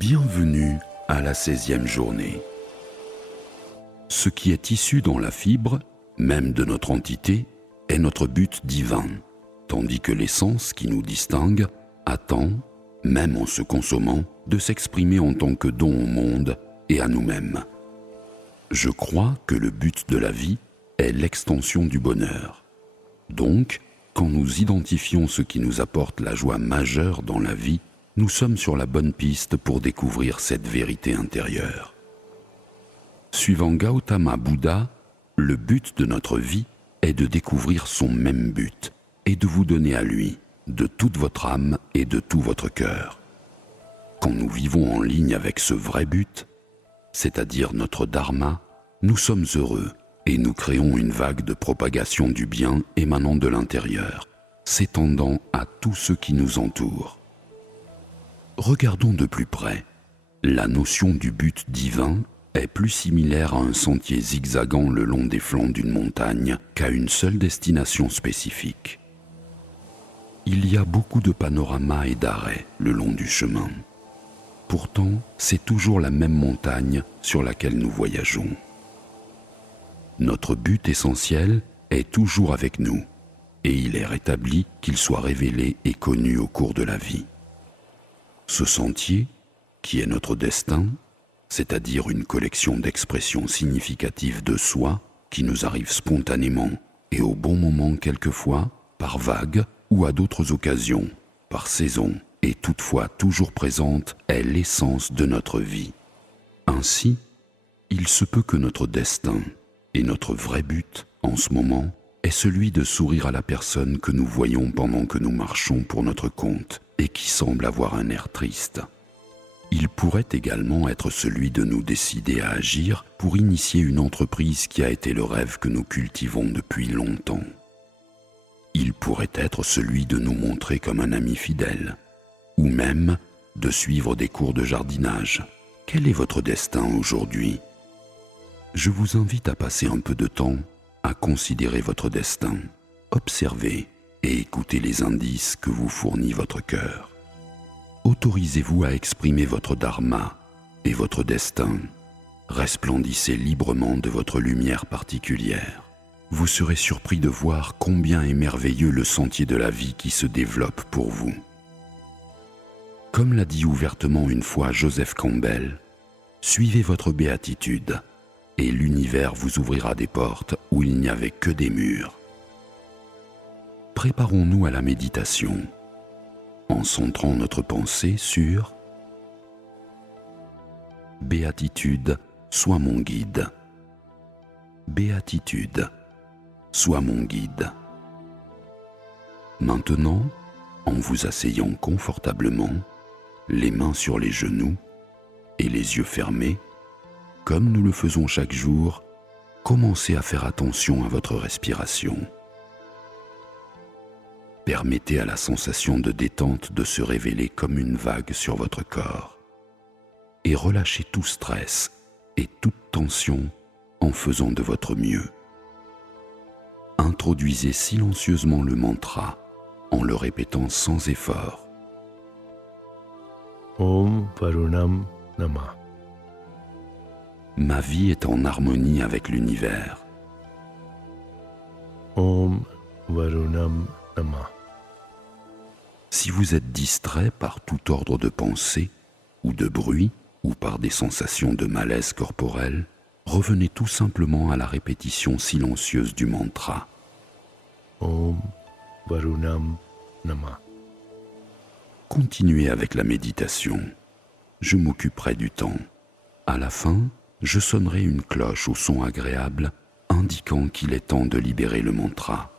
Bienvenue à la 16e journée. Ce qui est issu dans la fibre, même de notre entité, est notre but divin, tandis que l'essence qui nous distingue attend, même en se consommant, de s'exprimer en tant que don au monde et à nous-mêmes. Je crois que le but de la vie est l'extension du bonheur. Donc, quand nous identifions ce qui nous apporte la joie majeure dans la vie, nous sommes sur la bonne piste pour découvrir cette vérité intérieure. Suivant Gautama Bouddha, le but de notre vie est de découvrir son même but et de vous donner à lui, de toute votre âme et de tout votre cœur. Quand nous vivons en ligne avec ce vrai but, c'est-à-dire notre dharma, nous sommes heureux et nous créons une vague de propagation du bien émanant de l'intérieur, s'étendant à tous ceux qui nous entourent. Regardons de plus près. La notion du but divin est plus similaire à un sentier zigzagant le long des flancs d'une montagne qu'à une seule destination spécifique. Il y a beaucoup de panoramas et d'arrêts le long du chemin. Pourtant, c'est toujours la même montagne sur laquelle nous voyageons. Notre but essentiel est toujours avec nous, et il est rétabli qu'il soit révélé et connu au cours de la vie. Ce sentier, qui est notre destin, c'est-à-dire une collection d'expressions significatives de soi qui nous arrivent spontanément et au bon moment quelquefois, par vagues ou à d'autres occasions, par saison, et toutefois toujours présente, est l'essence de notre vie. Ainsi, il se peut que notre destin et notre vrai but, en ce moment, est celui de sourire à la personne que nous voyons pendant que nous marchons pour notre compte et qui semble avoir un air triste. Il pourrait également être celui de nous décider à agir pour initier une entreprise qui a été le rêve que nous cultivons depuis longtemps. Il pourrait être celui de nous montrer comme un ami fidèle, ou même de suivre des cours de jardinage. Quel est votre destin aujourd'hui ? Je vous invite à passer un peu de temps à considérer votre destin, observer et écouter les indices que vous fournit votre cœur. Autorisez-vous à exprimer votre dharma et votre destin. Resplendissez librement de votre lumière particulière. Vous serez surpris de voir combien est merveilleux le sentier de la vie qui se développe pour vous. Comme l'a dit ouvertement une fois Joseph Campbell, suivez votre béatitude et l'univers vous ouvrira des portes où il n'y avait que des murs. Préparons-nous à la méditation en centrant notre pensée sur « Béatitude, sois mon guide ». Béatitude, sois mon guide. Maintenant, en vous asseyant confortablement, les mains sur les genoux et les yeux fermés, comme nous le faisons chaque jour, commencez à faire attention à votre respiration. Permettez à la sensation de détente de se révéler comme une vague sur votre corps et relâchez tout stress et toute tension en faisant de votre mieux. Introduisez silencieusement le mantra en le répétant sans effort. Om Varunam Namah. Ma vie est en harmonie avec l'univers. Om Varunam Namah. Si vous êtes distrait par tout ordre de pensée ou de bruit ou par des sensations de malaise corporel, revenez tout simplement à la répétition silencieuse du mantra. Om Varunam Namah. Continuez avec la méditation. Je m'occuperai du temps. À la fin, je sonnerai une cloche au son agréable indiquant qu'il est temps de libérer le mantra.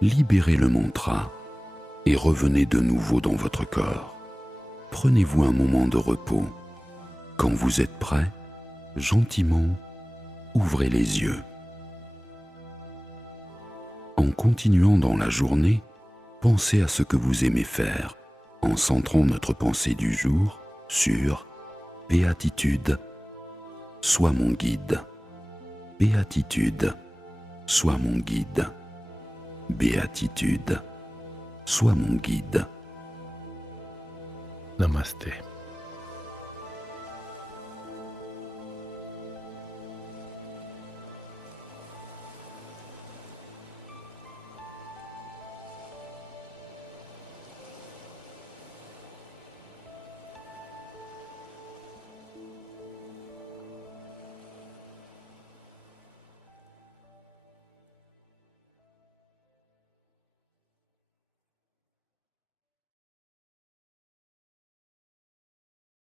libérez le mantra et revenez de nouveau dans votre corps. Prenez-vous un moment de repos. Quand vous êtes prêt, gentiment, ouvrez les yeux. En continuant dans la journée, pensez à ce que vous aimez faire, en centrant notre pensée du jour sur « Béatitude, sois mon guide ». Béatitude, sois mon guide. Béatitude, sois mon guide. Namaste.